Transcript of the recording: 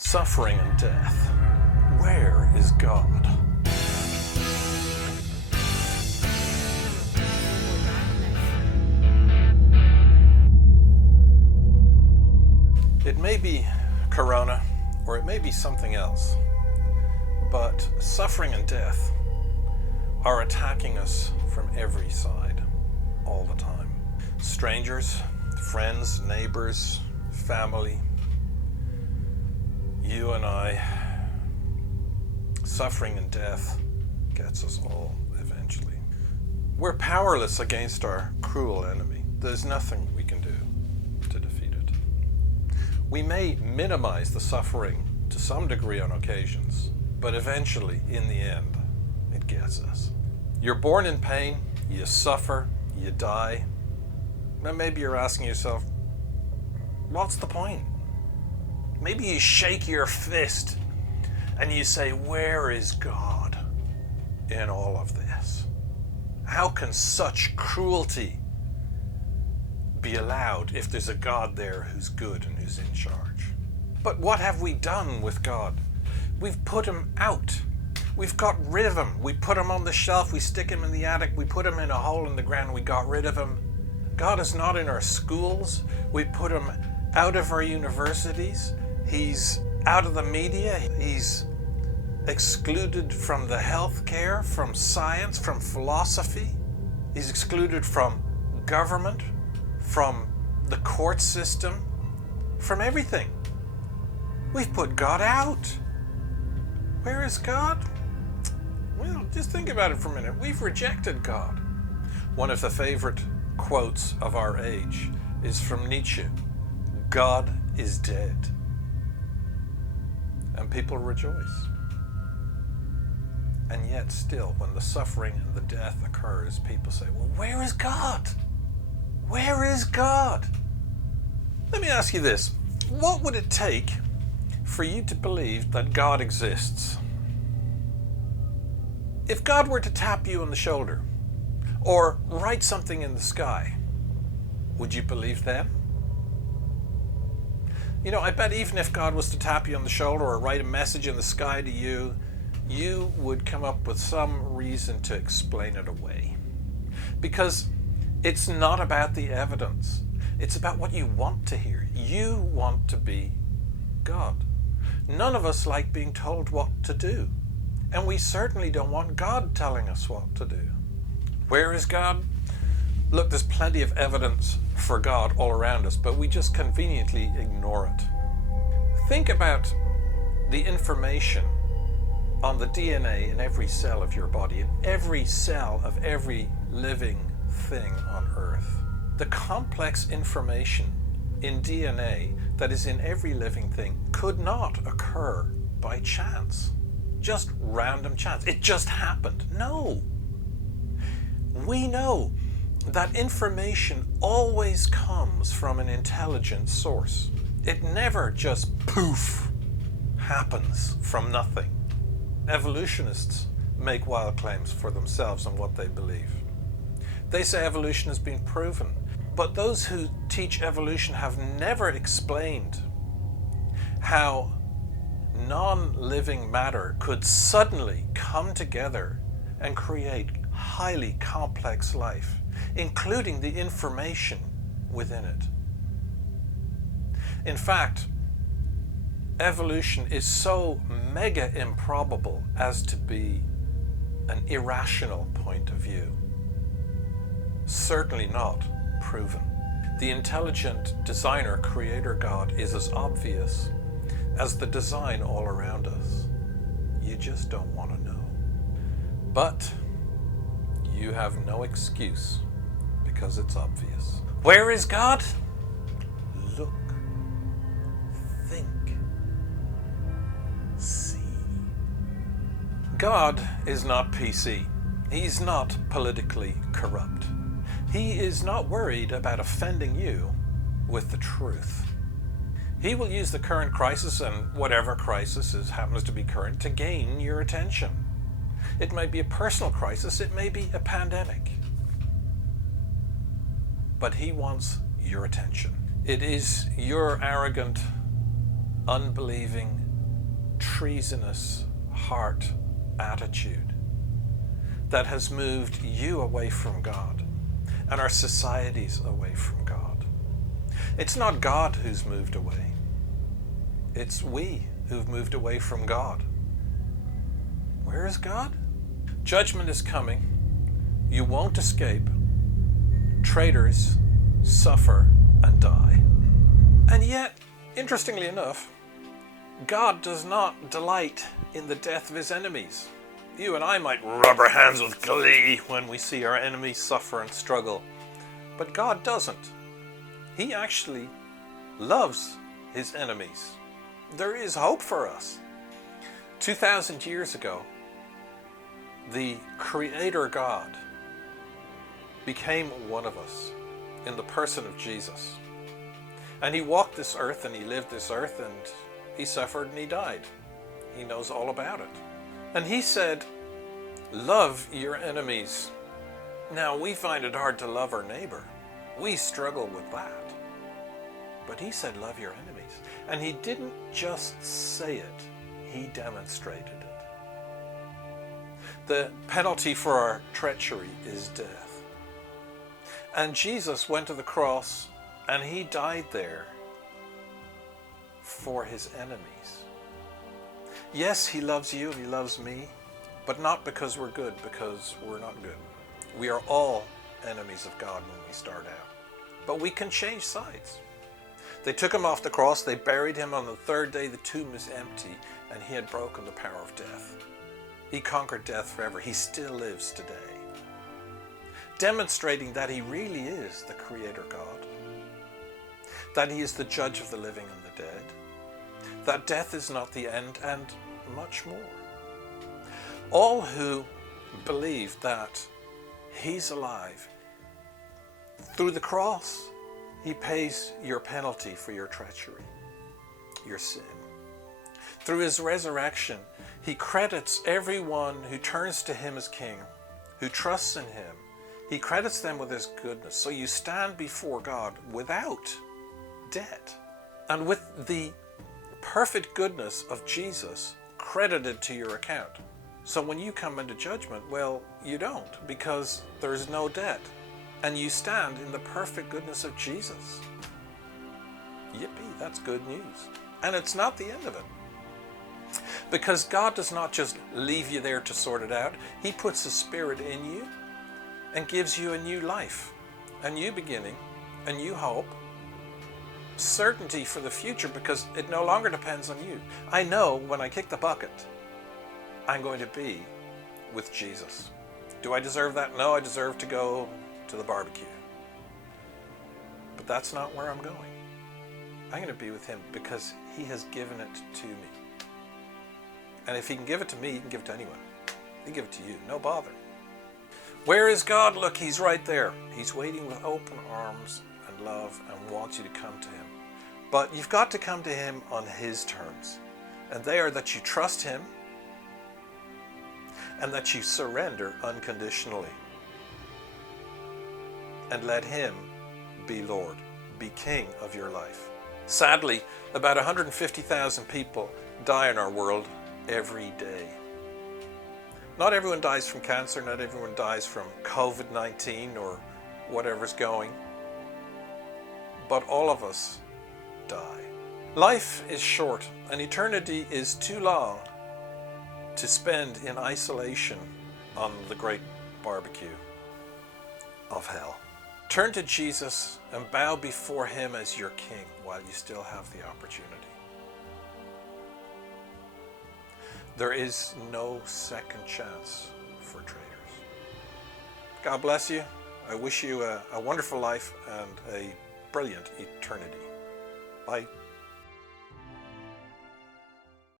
suffering and death. Where is God? It may be Corona, or it may be something else, but suffering and death are attacking us from every side, all the time. Strangers, friends, neighbors, family, you and I, suffering and death gets us all eventually. We're powerless against our cruel enemy. There's nothing we can do to defeat it. We may minimize the suffering to some degree on occasions, but eventually, in the end, it gets us. You're born in pain, you suffer, you die. Now maybe you're asking yourself, what's the point? Maybe you shake your fist and you say, where is God in all of this? How can such cruelty be allowed if there's a God there who's good and who's in charge? But what have we done with God? We've put him out. We've got rid of him. We put him on the shelf, we stick him in the attic, we put him in a hole in the ground, we got rid of him. God is not in our schools. We put him out of our universities. He's out of the media. He's excluded from the healthcare, from science, from philosophy. He's excluded from government, from the court system, from everything. We've put God out. Where is God? Well, just think about it for a minute. We've rejected God. One of the favorite quotes of our age is from Nietzsche. God is dead. And people rejoice. And yet still, when the suffering and the death occurs, people say, well, where is God? Where is God? Let me ask you this. What would it take for you to believe that God exists? If God were to tap you on the shoulder or write something in the sky, would you believe then? You know, I bet even if God was to tap you on the shoulder or write a message in the sky to you, you would come up with some reason to explain it away. Because it's not about the evidence. It's about what you want to hear. You want to be God. None of us like being told what to do. And we certainly don't want God telling us what to do. Where is God? Look, there's plenty of evidence for God all around us, but we just conveniently ignore it. Think about the information on the DNA in every cell of your body, in every cell of every living thing on Earth. The complex information in DNA that is in every living thing could not occur by chance. Just random chance. It just happened. No. We know that information always comes from an intelligent source. It never just poof happens from nothing. Evolutionists make wild claims for themselves on what they believe. They say evolution has been proven, but those who teach evolution have never explained how non-living matter could suddenly come together and create highly complex life, including the information within it. In fact, evolution is so mega improbable as to be an irrational point of view. Certainly not proven. The intelligent designer, creator God is as obvious as the design all around us. You just don't want to know. But you have no excuse because it's obvious. Where is God? Look, think, see. God is not PC. He's not politically corrupt. He is not worried about offending you with the truth. He will use the current crisis, and whatever crisis happens to be current, to gain your attention. It may be a personal crisis, it may be a pandemic. But he wants your attention. It is your arrogant, unbelieving, treasonous heart attitude that has moved you away from God and our societies away from God. It's not God who's moved away. It's we who've moved away from God. Where is God? Judgment is coming. You won't escape. Traitors suffer and die. And yet, interestingly enough, God does not delight in the death of his enemies. You and I might rub our hands with glee when we see our enemies suffer and struggle. But God doesn't. He actually loves his enemies. There is hope for us. 2,000 years ago, the Creator God became one of us in the person of Jesus. And he walked this earth and he lived this earth and he suffered and he died. He knows all about it. And he said, love your enemies. Now, we find it hard to love our neighbor. We struggle with that. But he said, love your enemies. And he didn't just say it, he demonstrated it. The penalty for our treachery is death. And Jesus went to the cross and he died there for his enemies. Yes, he loves you and he loves me, but not because we're good, because we're not good. We are all enemies of God when we start out. But we can change sides. They took him off the cross, they buried him. On the third day, the tomb was empty, and he had broken the power of death. He conquered death forever. He still lives today, demonstrating that he really is the Creator God, that he is the judge of the living and the dead, that death is not the end, and much more. All who believe that he's alive, through the cross, he pays your penalty for your treachery, your sin. Through his resurrection, he credits everyone who turns to him as king, who trusts in him. He credits them with his goodness. So you stand before God without debt and with the perfect goodness of Jesus credited to your account. So when you come into judgment, well, you don't, because there's no debt. And you stand in the perfect goodness of Jesus. Yippee, that's good news. And it's not the end of it. Because God does not just leave you there to sort it out. He puts His Spirit in you and gives you a new life, a new beginning, a new hope, certainty for the future, because it no longer depends on you. I know when I kick the bucket, I'm going to be with Jesus. Do I deserve that? No, I deserve to go to the barbecue. But that's not where I'm going. I'm going to be with Him because He has given it to me. And if He can give it to me, He can give it to anyone. He can give it to you, no bother. Where is God? Look, He's right there. He's waiting with open arms and love and wants you to come to Him. But you've got to come to Him on His terms. And they are that you trust Him and that you surrender unconditionally. And let Him be Lord, be King of your life. Sadly, about 150,000 people die in our world every day. Not everyone dies from cancer, not everyone dies from COVID-19 or whatever's going, but all of us die. Life is short, and eternity is too long to spend in isolation on the great barbecue of hell. Turn to Jesus and bow before Him as your King while you still have the opportunity. There is no second chance for traitors. God bless you. I wish you a wonderful life and a brilliant eternity. Bye.